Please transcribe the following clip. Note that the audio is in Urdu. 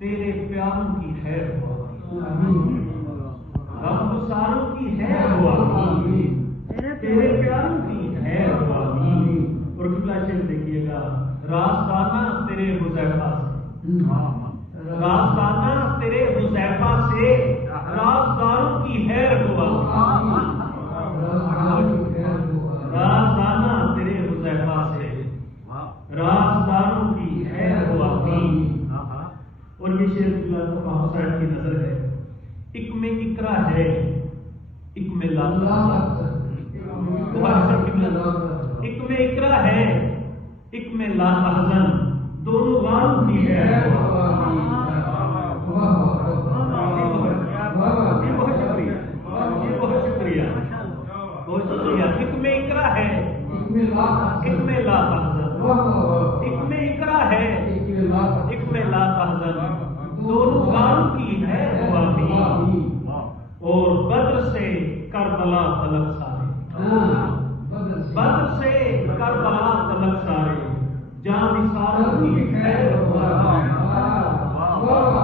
تیرے پیاروں کی ہے غم گساروں کی ہے تیرے پیاروں کی ہے اور کتنا شعر دیکھیے گا، راستانہ تیرے حذیفہ سے، راستانہ تیرے حذیفہ سے رازداروں کی ہے راستانہ تیرے حذیفہ سے رازداروں کی ہے اور یہ شعر اللہ صاحب کی نظر ہے، ایک میں اقرا ہے ایک میں لا، ایک میں اقرا ہے ایک میں لا تحزن، دونوں غاروں کی ہے بہت شکریہ بہت شکریہ ایک میں اقرا ہے ایک میں لا تحزن، ایک میں اقرا ہے ایک میں لا تحزن، دونوں غاروں کی ہے اور بدر سے کربلا تلک سارے، بدر سے کربلا تلک سارے جان نثاروں کی ہے